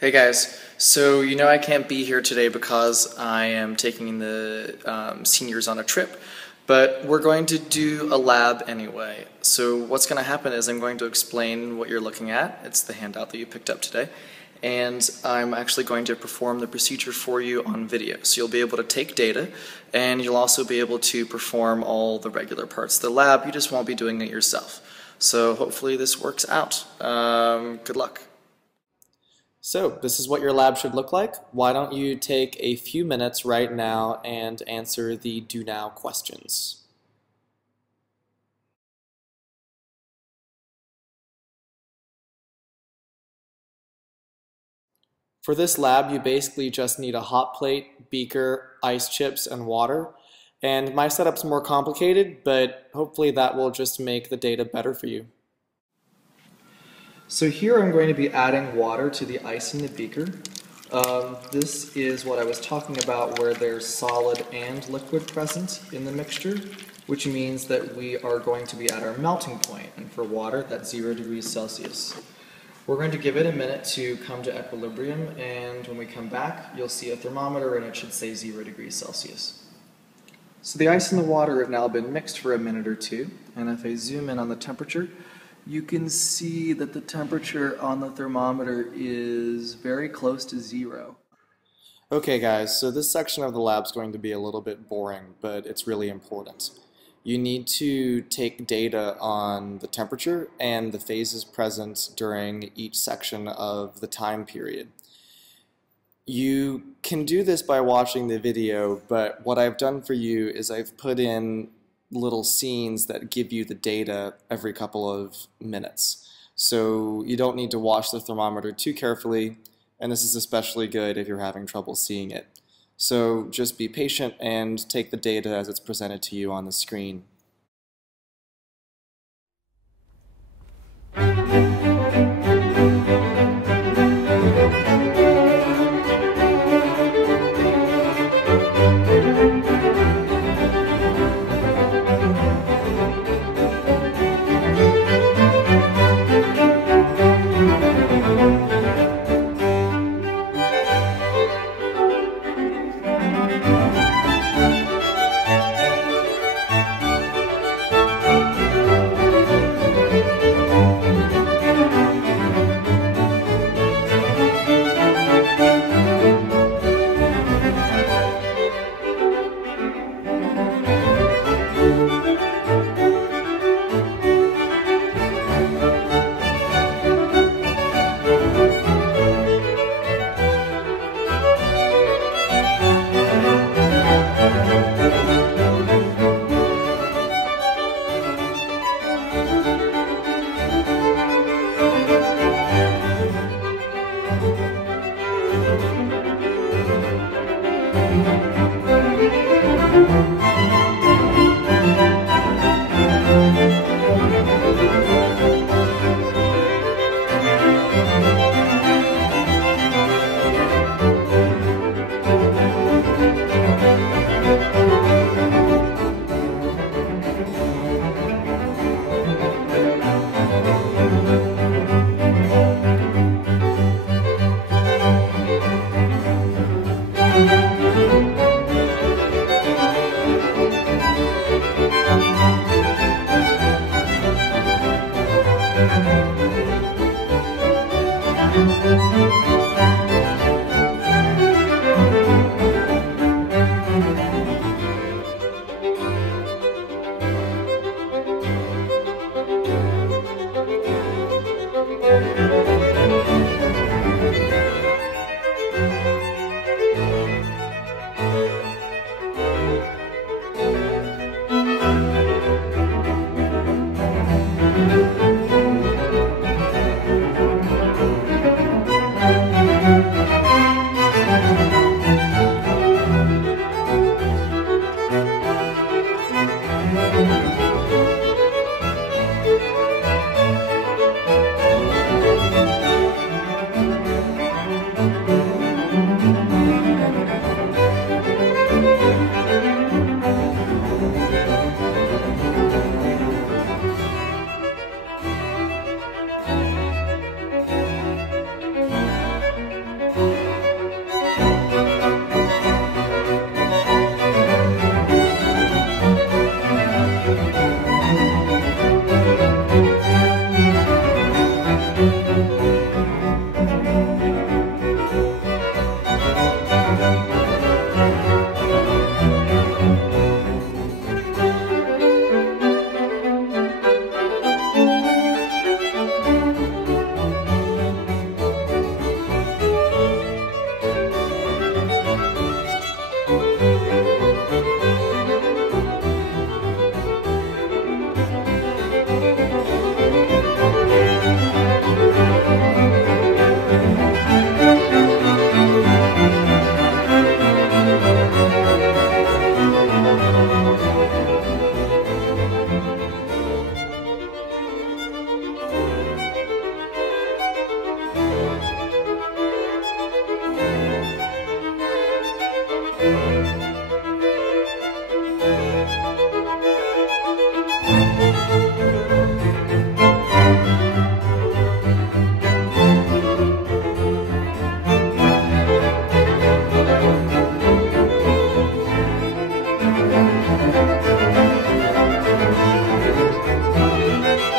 Hey guys, so you know I can't be here today because I am taking the seniors on a trip, but we're going to do a lab anyway. So what's going to happen is I'm going to explain what you're looking at. It's the handout that you picked up today. And I'm actually going to perform the procedure for you on video. So you'll be able to take data, and you'll also be able to perform all the regular parts of the lab. You just won't be doing it yourself. So hopefully this works out. Good luck. So this is what your lab should look like. Why don't you take a few minutes right now and answer the do now questions. For this lab, you basically just need a hot plate, beaker, ice chips, and water. And my setup's more complicated, but hopefully that will just make the data better for you. So here I'm going to be adding water to the ice in the beaker. This is what I was talking about where there's solid and liquid present in the mixture, which means that we are going to be at our melting point. And for water, that's 0 degrees Celsius. We're going to give it a minute to come to equilibrium, and when we come back, you'll see a thermometer and it should say 0 degrees Celsius. So the ice and the water have now been mixed for a minute or two, and if I zoom in on the temperature, you can see that the temperature on the thermometer is very close to 0. Okay guys, so this section of the lab is going to be a little bit boring, but it's really important. You need to take data on the temperature and the phases present during each section of the time period. You can do this by watching the video, but what I've done for you is I've put in little scenes that give you the data every couple of minutes. So you don't need to watch the thermometer too carefully, and this is especially good if you're having trouble seeing it. So just be patient and take the data as it's presented to you on the screen.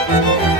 Bye.